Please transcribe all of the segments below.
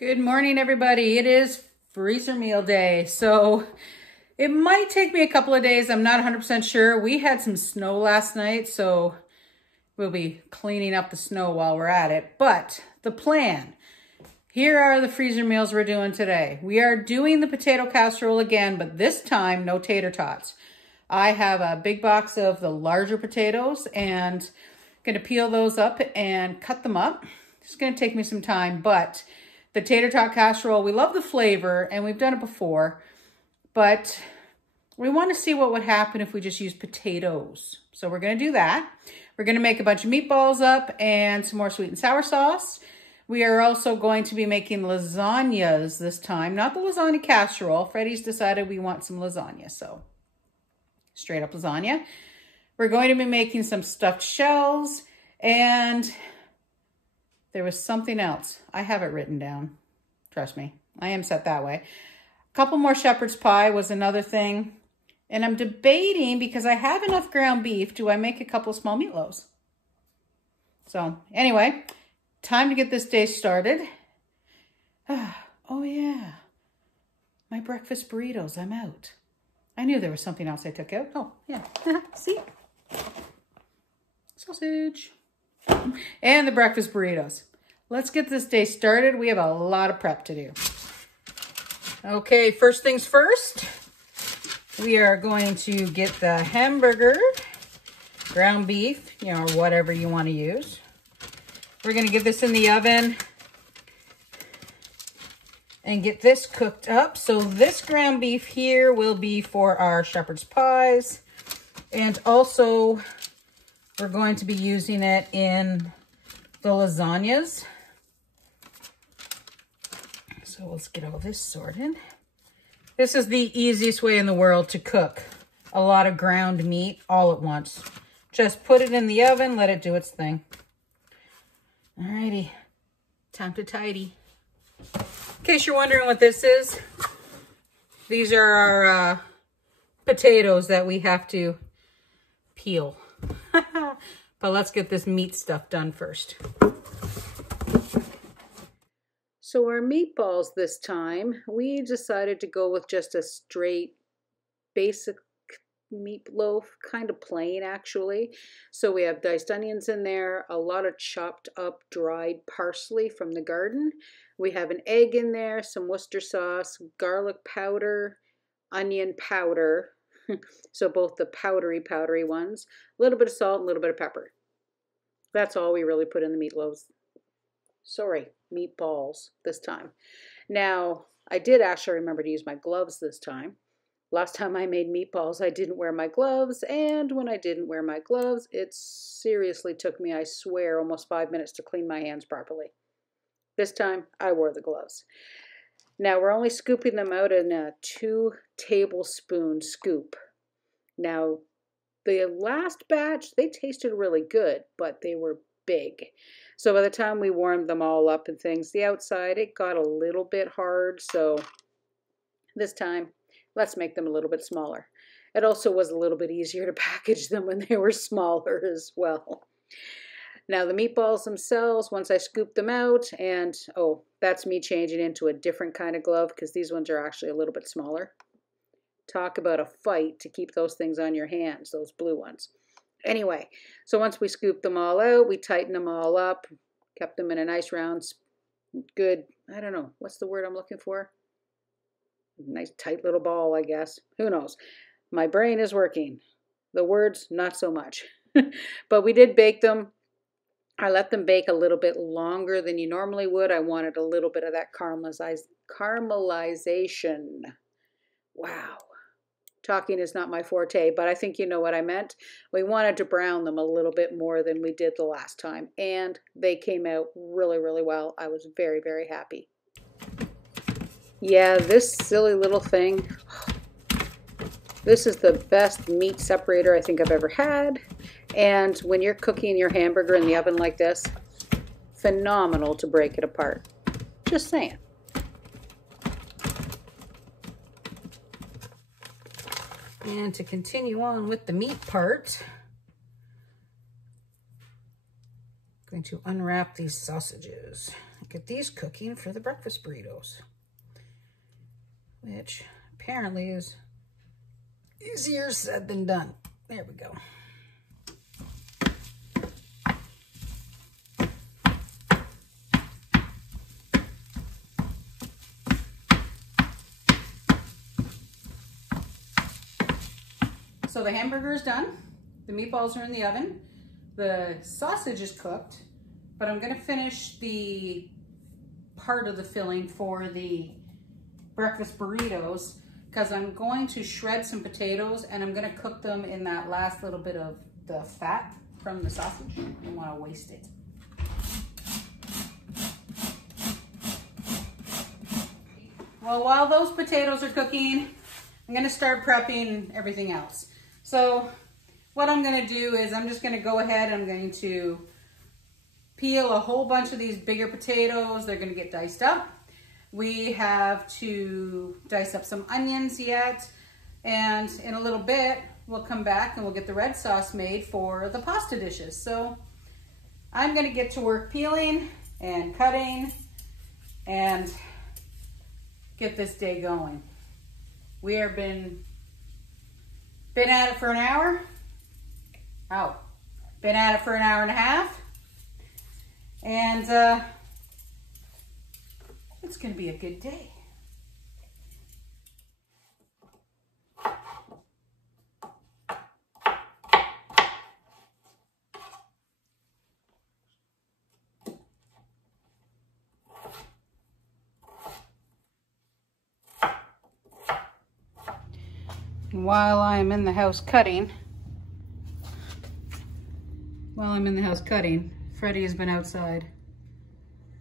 Good morning, everybody. It is freezer meal day, so it might take me a couple of days. I'm not 100% sure. We had some snow last night, so we'll be cleaning up the snow while we're at it. But the plan, here are the freezer meals we're doing today. We are doing the potato casserole again, but this time no tater tots. I have a big box of the larger potatoes and I'm gonna peel those up and cut them up. It's gonna take me some time, but the tater tot casserole, we love the flavor and we've done it before, but we want to see what would happen if we just use potatoes. So we're going to do that. We're going to make a bunch of meatballs up and some more sweet and sour sauce. We are also going to be making lasagnas this time, not the lasagna casserole. Freddie's decided we want some lasagna, so straight up lasagna. We're going to be making some stuffed shells, and there was something else. I have it written down. Trust me, I am set that way. A couple more shepherd's pie was another thing. And I'm debating, because I have enough ground beef, do I make a couple small meatloaves? So anyway, time to get this day started. Oh yeah, my breakfast burritos, I'm out. I knew there was something else I took out. Oh yeah, see? Sausage. And the breakfast burritos. Let's get this day started. We have a lot of prep to do. Okay, first things first, we are going to get the hamburger, ground beef, or whatever you want to use. We're going to get this in the oven and get this cooked up. So this ground beef here will be for our shepherd's pies, and also we're going to be using it in the lasagnas. So let's get all this sorted. This is the easiest way in the world to cook a lot of ground meat all at once. Just put it in the oven, let it do its thing. Alrighty, time to tidy. In case you're wondering what this is, these are our potatoes that we have to peel. But let's get this meat stuff done first. So our meatballs this time, we decided to go with just a straight basic meatloaf, kind of plain actually. So we have diced onions in there, a lot of chopped up dried parsley from the garden. We have an egg in there, some Worcester sauce, garlic powder, onion powder, so both the powdery ones, a little bit of salt, and a little bit of pepper. That's all we really put in the meatloaves. Sorry, meatballs this time. Now, I did actually remember to use my gloves this time. Last time I made meatballs, I didn't wear my gloves, and when I didn't wear my gloves, it seriously took me, I swear, almost 5 minutes to clean my hands properly. This time, I wore the gloves. Now, we're only scooping them out in a 2 tablespoon scoop. Now, the last batch, they tasted really good, but they were big. So by the time we warmed them all up and things, the outside, it got a little bit hard. So this time, let's make them a little bit smaller. It also was a little bit easier to package them when they were smaller as well. Now the meatballs themselves, once I scooped them out, and oh, that's me changing into a different kind of glove because these ones are actually a little bit smaller. Talk about a fight to keep those things on your hands, those blue ones. Anyway, so once we scooped them all out, we tightened them all up, kept them in a nice round, good, I don't know, what's the word I'm looking for? Nice tight little ball, I guess. Who knows? My brain is working. The words, not so much. But we did bake them. I let them bake a little bit longer than you normally would. I wanted a little bit of that caramelization. Wow. Talking is not my forte, but I think you know what I meant. We wanted to brown them a little bit more than we did the last time, and they came out really, really well. I was very, very happy. Yeah, this silly little thing, this is the best meat separator I think I've ever had. And when you're cooking your hamburger in the oven like this, phenomenal to break it apart. Just saying. And to continue on with the meat part, I'm going to unwrap these sausages get these cooking for the breakfast burritos, which apparently is easier said than done. There we go. So the hamburger is done. The meatballs are in the oven. The sausage is cooked, but I'm gonna finish the part of the filling for the breakfast burritos because I'm going to shred some potatoes and I'm gonna cook them in that last little bit of the fat from the sausage. I don't wanna waste it. Well, while those potatoes are cooking, I'm gonna start prepping everything else. So what I'm gonna do is I'm just gonna go ahead and I'm going to peel a whole bunch of these bigger potatoes. They're gonna get diced up. We have to dice up some onions yet. And in a little bit, we'll come back and we'll get the red sauce made for the pasta dishes. So I'm gonna get to work peeling and cutting and get this day going. We have been at it for an hour. Oh, been at it for an hour and a half. And it's gonna be a good day. While I'm in the house cutting, Freddie has been outside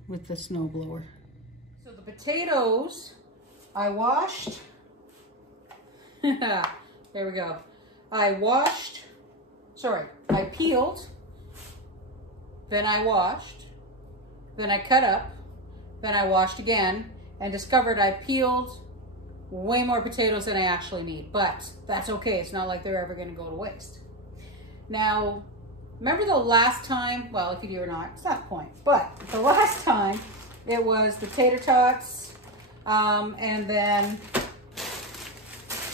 with the snowblower. So the potatoes I washed. There we go. I peeled, then I washed, then I cut up, then I washed again, and discovered I peeled way more potatoes than I actually need, but that's okay. It's not like they're ever gonna go to waste. Now, remember the last time, well, if you do or not, it's not the point, but the last time it was the tater tots, and then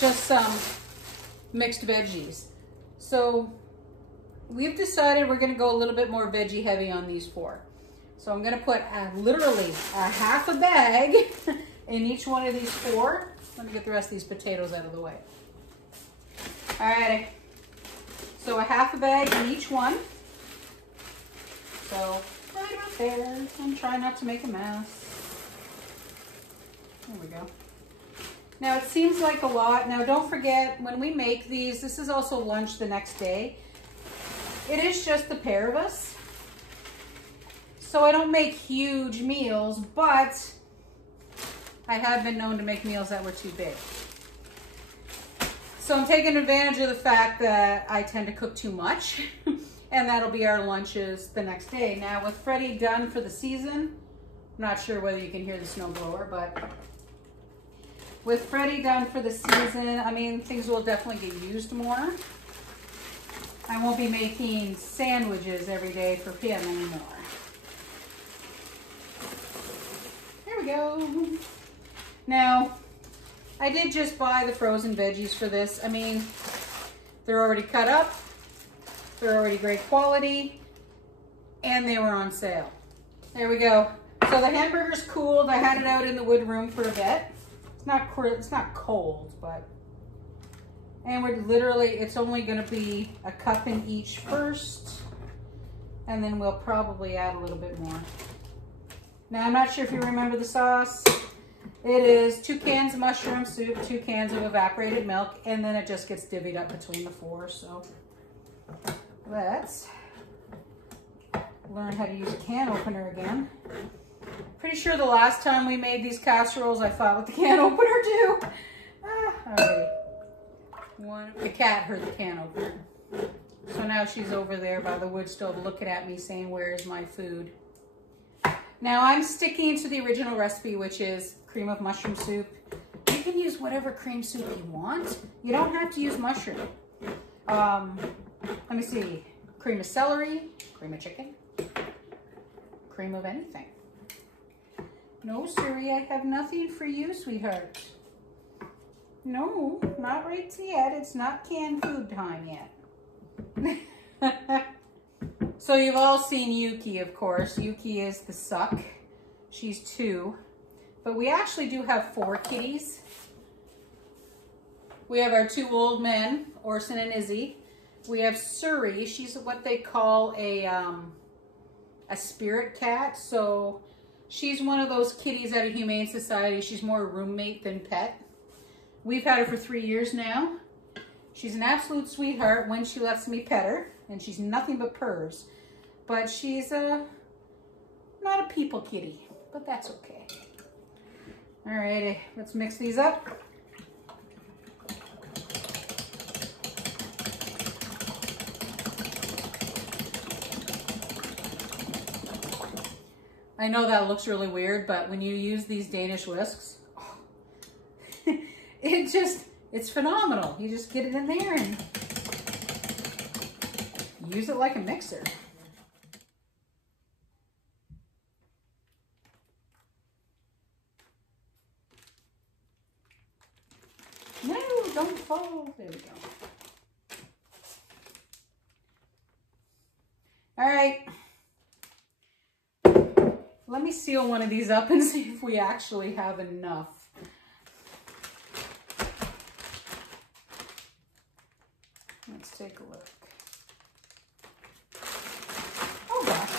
just some mixed veggies. So we've decided we're gonna go a little bit more veggie heavy on these four. So I'm gonna put literally a half a bag in each one of these four. Let me get the rest of these potatoes out of the way. Alrighty, so a half a bag in each one. So right about there, and try not to make a mess. There we go. Now it seems like a lot. Now don't forget, when we make these, this is also lunch the next day. It is just the pair of us. So I don't make huge meals, but I have been known to make meals that were too big. So I'm taking advantage of the fact that I tend to cook too much and that'll be our lunches the next day. Now with Freddie done for the season, I'm not sure whether you can hear the snowblower, but with Freddie done for the season, I mean, things will definitely get used more. I won't be making sandwiches every day for him anymore. There we go. Now, I did just buy the frozen veggies for this. I mean, they're already cut up, they're already great quality, and they were on sale. There we go. So the hamburger's cooled. I had it out in the wood room for a bit. It's not cold, but, and we're literally, it's only gonna be a cup in each first, and then we'll probably add a little bit more. Now, I'm not sure if you remember the sauce. It is 2 cans of mushroom soup, 2 cans of evaporated milk, and then it just gets divvied up between the 4. So let's learn how to use a can opener again. Pretty sure the last time we made these casseroles, I fought with the can opener too. Alrighty. The cat heard the can opener. So now she's over there by the wood stove looking at me saying, "Where's my food?" Now I'm sticking to the original recipe, which is cream of mushroom soup. You can use whatever cream soup you want. You don't have to use mushroom. Let me see. Cream of celery, cream of chicken, cream of anything. No, Suri, I have nothing for you, sweetheart. No, not right yet. It's not canned food time yet. So you've all seen Yuki, of course. Yuki is the suck. She's 2. But we actually do have 4 kitties. We have our 2 old men, Orson and Izzy. We have Suri. She's what they call a spirit cat. So she's one of those kitties at a humane society. She's more roommate than pet. We've had her for 3 years now. She's an absolute sweetheart when she lets me pet her. And she's nothing but purrs. But she's not a people kitty. But that's okay. Alrighty, let's mix these up. I know that looks really weird, but when you use these Danish whisks, it's phenomenal. You just get it in there and use it like a mixer. No, don't fall. There we go. All right. Let me seal one of these up and see if we actually have enough. Let's take a look. Oh gosh.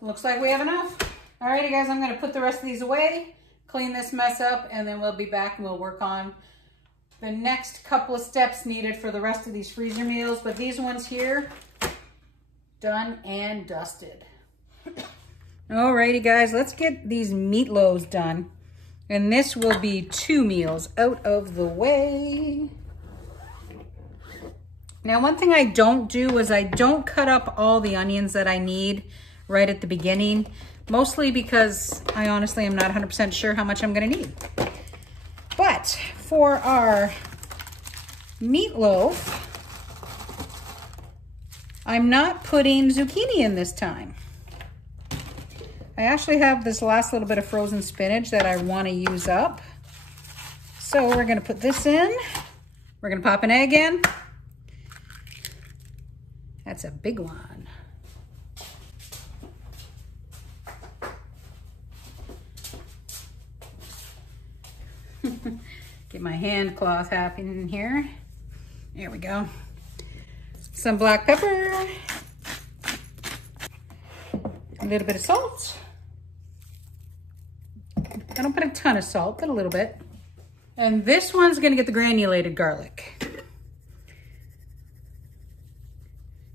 Looks like we have enough. Alrighty guys, I'm gonna put the rest of these away, clean this mess up, and then we'll be back and we'll work on the next couple of steps needed for the rest of these freezer meals. But these ones here, done and dusted. Alrighty guys, let's get these meatloaves done. And this will be 2 meals out of the way. Now, one thing I don't do is I don't cut up all the onions that I need right at the beginning, mostly because I honestly am not 100% sure how much I'm gonna need. But for our meatloaf, I'm not putting zucchini in this time. I actually have this last little bit of frozen spinach that I want to use up. So we're going to put this in. We're going to pop an egg in. That's a big one. Get my hand cloth happening here. There we go. Some black pepper. A little bit of salt. I don't put a ton of salt, but a little bit. And this one's gonna get the granulated garlic.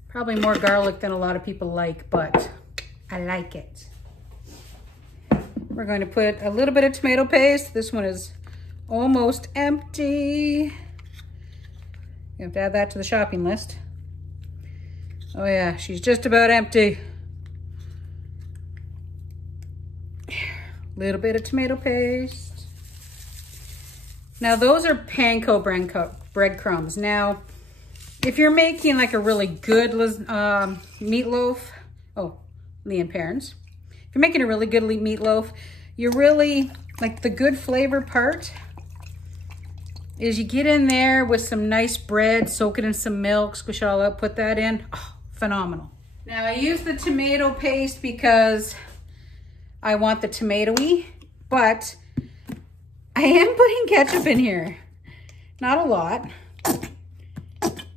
Probably more garlic than a lot of people like, but I like it. We're going to put a little bit of tomato paste. This one is almost empty. You have to add that to the shopping list. Oh yeah, she's just about empty. Little bit of tomato paste. Now those are panko breadcrumbs. Now, if you're making like a really good meatloaf, oh, Lee and parents. If you're making a really good meatloaf, you're really, like the good flavor part is you get in there with some nice bread, soak it in some milk, squish it all up, put that in, oh, phenomenal. Now I use the tomato paste because I want the tomatoey, but I am putting ketchup in here. Not a lot.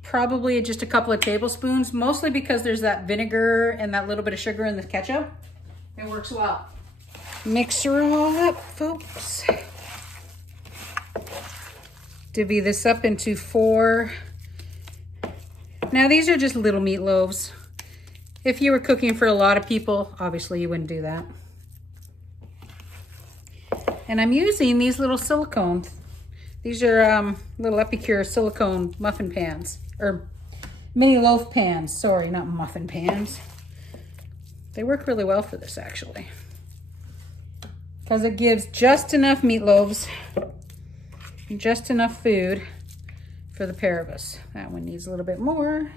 Probably just a couple of tablespoons, mostly because there's that vinegar and that little bit of sugar in the ketchup. It works well. Mix her all up, folks. Divvy this up into 4. Now these are just little meatloaves. If you were cooking for a lot of people, obviously you wouldn't do that. And I'm using these little silicone. These are little Epicure silicone muffin pans, or mini loaf pans. Sorry, not muffin pans. They work really well for this actually, because it gives just enough meatloaves, just enough food for the pair of us. That one needs a little bit more.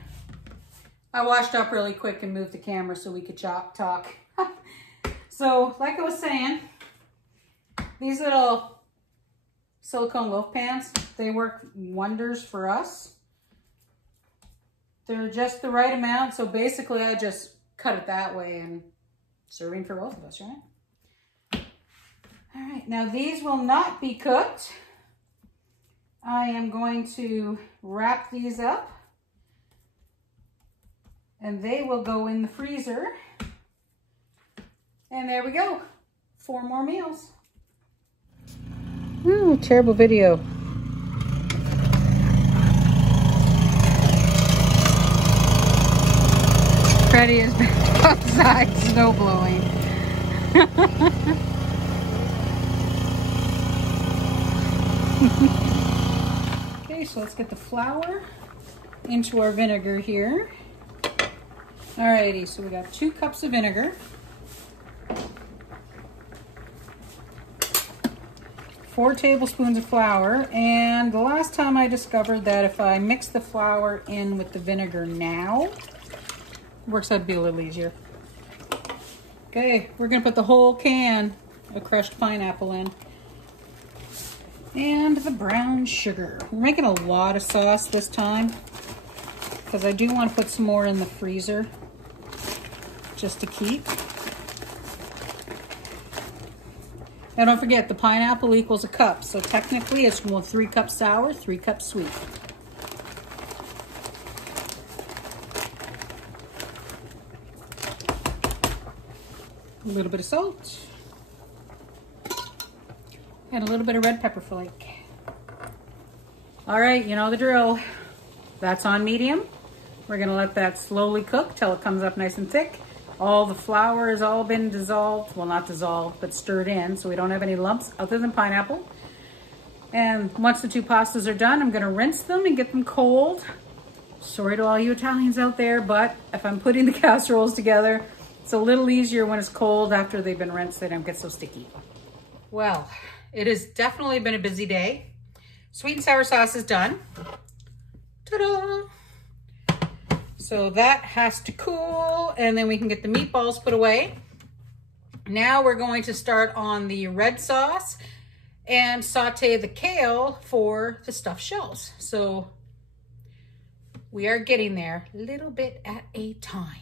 I washed up really quick and moved the camera so we could talk. So, like I was saying, these little silicone loaf pans, they work wonders for us. They're just the right amount, so basically I just cut it that way and serving for both of us, right? All right, now these will not be cooked. I am going to wrap these up and they will go in the freezer. And there we go, 4 more meals. Ooh, terrible video. Freddie is outside snow blowing. Okay, so let's get the flour into our vinegar here. Alrighty, so we got 2 cups of vinegar. 4 tablespoons of flour, and the last time I discovered that if I mix the flour in with the vinegar now, it works out to be a little easier. Okay, we're gonna put the whole can of crushed pineapple in. And the brown sugar. We're making a lot of sauce this time because I do want to put some more in the freezer just to keep. Now don't forget, the pineapple equals a cup, so technically it's 3 cups sour, 3 cups sweet. A little bit of salt. And a little bit of red pepper flake. All right, you know the drill. That's on medium. We're gonna let that slowly cook till it comes up nice and thick. All the flour has all been dissolved. Well, not dissolved, but stirred in, so we don't have any lumps other than pineapple. And once the 2 pastas are done, I'm gonna rinse them and get them cold. Sorry to all you Italians out there, but if I'm putting the casseroles together, it's a little easier when it's cold. After they've been rinsed, they don't get so sticky. Well, it has definitely been a busy day. Sweet and sour sauce is done. Ta-da! So that has to cool, and then we can get the meatballs put away. Now we're going to start on the red sauce and saute the kale for the stuffed shells. So we are getting there, a little bit at a time.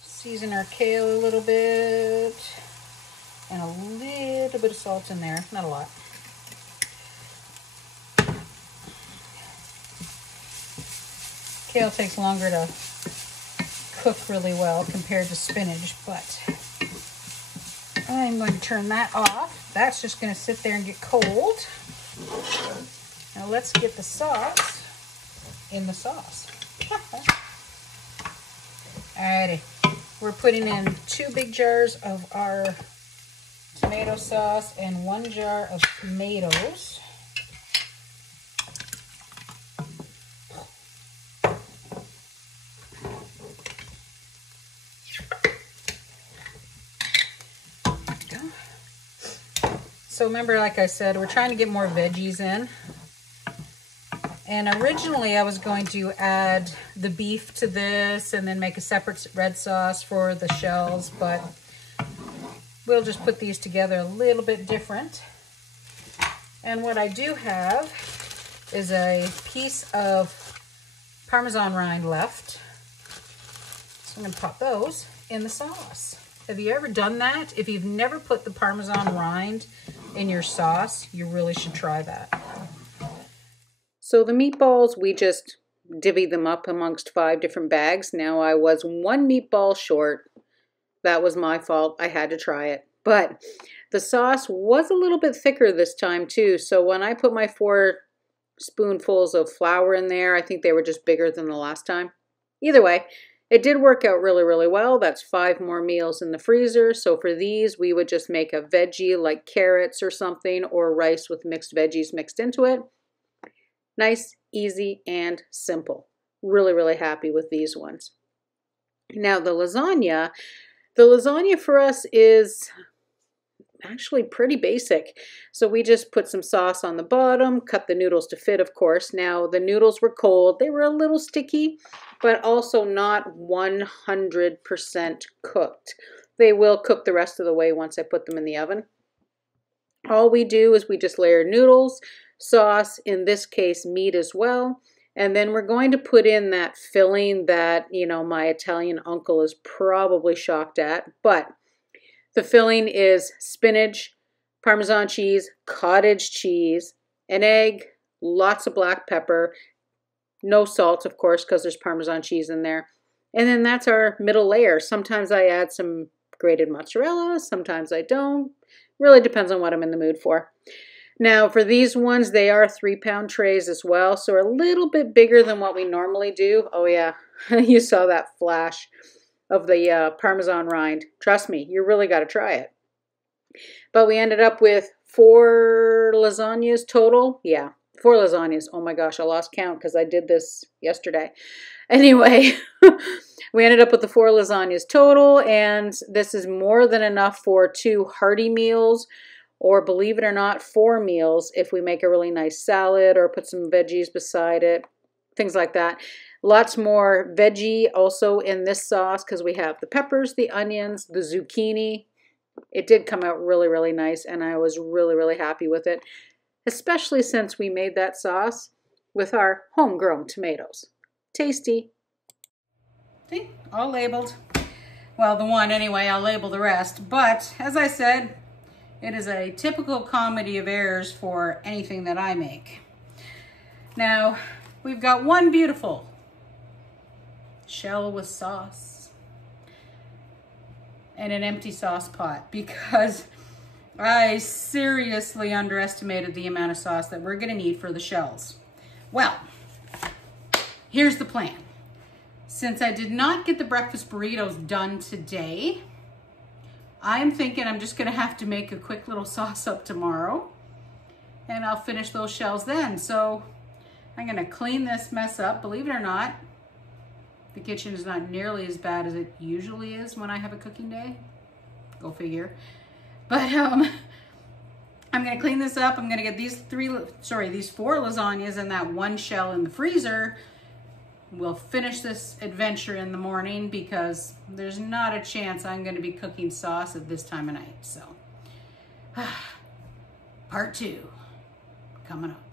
Season our kale a little bit, and a little bit of salt in there, not a lot. Kale takes longer to cook really well compared to spinach, but I'm going to turn that off. That's just going to sit there and get cold. Now let's get the sauce in the sauce. Alrighty. We're putting in 2 big jars of our tomato sauce and 1 jar of tomatoes. There we go. So remember, like I said, we're trying to get more veggies in. And originally I was going to add the beef to this and then make a separate red sauce for the shells, but we'll just put these together a little bit different. And what I do have is a piece of Parmesan rind left. So I'm going to pop those in the sauce. Have you ever done that? If you've never put the Parmesan rind in your sauce, you really should try that. So the meatballs, we just divvied them up amongst 5 different bags. Now I was 1 meatball short. That was my fault. I had to try it. But The sauce was a little bit thicker this time too, so when I put my 4 spoonfuls of flour in there, I think they were just bigger than the last time. Either way, it did work out really, really well. That's 5 more meals in the freezer. So for these, we would just make a veggie like carrots or something, or rice with mixed veggies mixed into it. Nice, easy, and simple. Really, really happy with these ones. Now the lasagna for us is actually pretty basic. So we just put some sauce on the bottom, cut the noodles to fit, of course. Now the noodles were cold. They were a little sticky, but also not 100% cooked. They will cook the rest of the way once I put them in the oven. All we do is we just layer noodles, sauce, in this case meat as well, and then we're going to put in that filling that, you know, my Italian uncle is probably shocked at, but the filling is spinach, Parmesan cheese, cottage cheese, an egg, lots of black pepper, no salt, of course, because there's Parmesan cheese in there. And then that's our middle layer. Sometimes I add some grated mozzarella, sometimes I don't. Really depends on what I'm in the mood for. Now for these ones, they are 3-pound trays as well, so a little bit bigger than what we normally do. Oh yeah, you saw that flash of the Parmesan rind. Trust me, you really got to try it. But we ended up with 4 lasagnas total. Yeah, 4 lasagnas. Oh my gosh, I lost count because I did this yesterday. Anyway, we ended up with the 4 lasagnas total, and this is more than enough for 2 hearty meals, or believe it or not, 4 meals if we make a really nice salad or put some veggies beside it, things like that. Lots more veggie also in this sauce because we have the peppers, the onions, the zucchini. It did come out really, really nice, and I was really, really happy with it, especially since we made that sauce with our homegrown tomatoes. Tasty. See, all labeled. Well, the one anyway, I'll label the rest. But as I said, it is a typical comedy of errors for anything that I make. Now, we've got one beautiful shell with sauce and an empty sauce pot because I seriously underestimated the amount of sauce that we're gonna need for the shells. Well, here's the plan. Since I did not get the breakfast burritos done today, I'm thinking I'm just gonna have to make a quick little sauce up tomorrow, and I'll finish those shells then. So I'm gonna clean this mess up. Believe it or not, the kitchen is not nearly as bad as it usually is when I have a cooking day. Go figure. But I'm gonna clean this up. I'm gonna get these 4 lasagnas and that 1 shell in the freezer. We'll finish this adventure in the morning because there's not a chance I'm gonna be cooking sauce at this time of night. So, part 2 coming up.